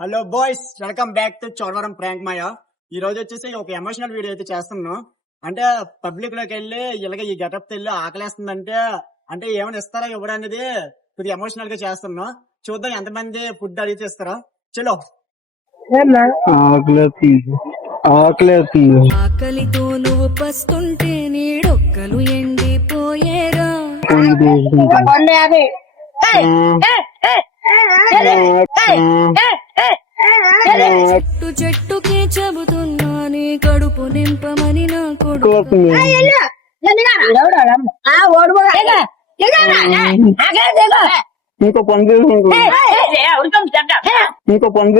Hello boys, welcome back to Chodavaram prank మాయ. ఈ రోజు వచ్చేసి ఒక ఎమోషనల్ వీడియో అయితే చేస్తున్నాను. అంటే పబ్లిక్ లోకి వెళ్ళి ఇలాగ ఈ గెటప్ వెళ్ళి ఆకలేస్తుందంటే అంటే ఏమైనా ఇస్తారా ఇవ్వడం అనేది కొద్దిగా ఎమోషనల్ గా చేస్తున్నాను. చూద్దాం ఎంతమంది ఫుడ్ అడిగితే ఇస్తారా. చలో. ఆకలితో నువ్వు పస్తుంటే నీడొక్కలు ఎండిపోయేరా. చెట్టు చెట్టుకి చెబుతున్నా నీ కడుపు నింపమని నా కొడుకు. ఇంకో పని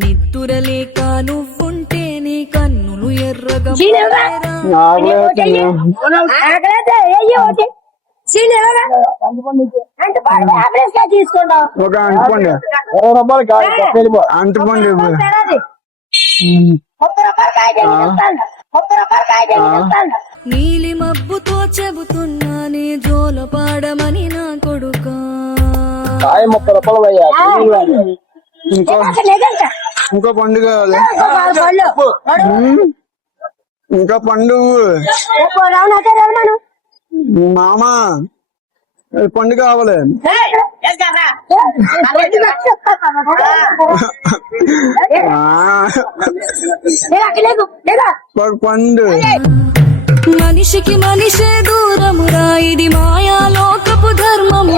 నిద్దురలేక నువ్వుంటే నీ కన్నులు ఎర్రగా నీలి మబ్బుతో చెబుతున్నా నీ జోల పాడమని నా కొడుకా. ఇంకో పండుగ ఇంకా పండుగ మామా పండుగ కావాలి. పండు మనిషికి మనిషే దూరమురా, ఇది మాయా లోకపు ధర్మము.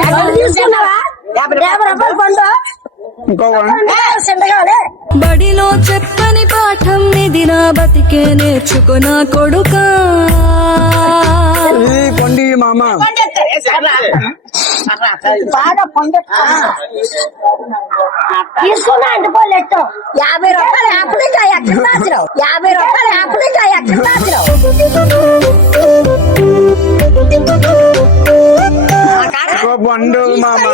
బడిలో చెప్పని పాఠం ఇది నా బతికే నేర్చుకున్నా కొడుకా. పండి మామా తీసుకున్నా అంటే పోలేట్టు 50 రూపాయలు యాప్లికా ఎక్కడ దాచిరావు 50 రూపాయలు యాప్లికా ఎక్కడ దాచిరావు. పండు మామా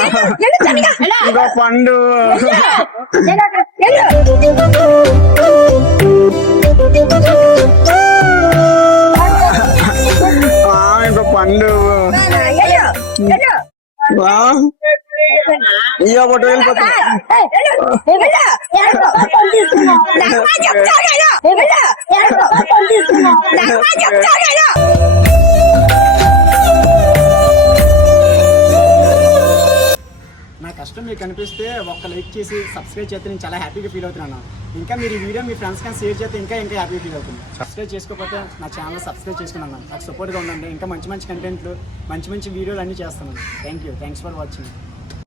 ఇంకో పండు ఇంకో పండు ఇయ్య ఒకటి వెళ్ళిపోతా. నా కష్టం మీకు కనిపిస్తే ఒక్క లైక్ చేసి సబ్స్క్రైబ్ చేస్తే నేను చాలా హ్యాపీగా ఫీల్ అవుతున్నాను. ఇంకా మీరు ఈ వీడియో మీ ఫ్రెండ్స్ కానీ షేర్ చేస్తే ఇంకా హ్యాపీగా ఫీల్ అవుతుంది. సబ్స్క్రైబ్ చేసుకోకపోతే నా ఛానల్ సబ్స్క్రైబ్ చేసుకున్నాను. నాకు సపోర్ట్గా ఉండండి. ఇంకా మంచి కంటెంట్లు మంచి వీడియోలు అన్నీ చేస్తున్నాను. Thanks for watching.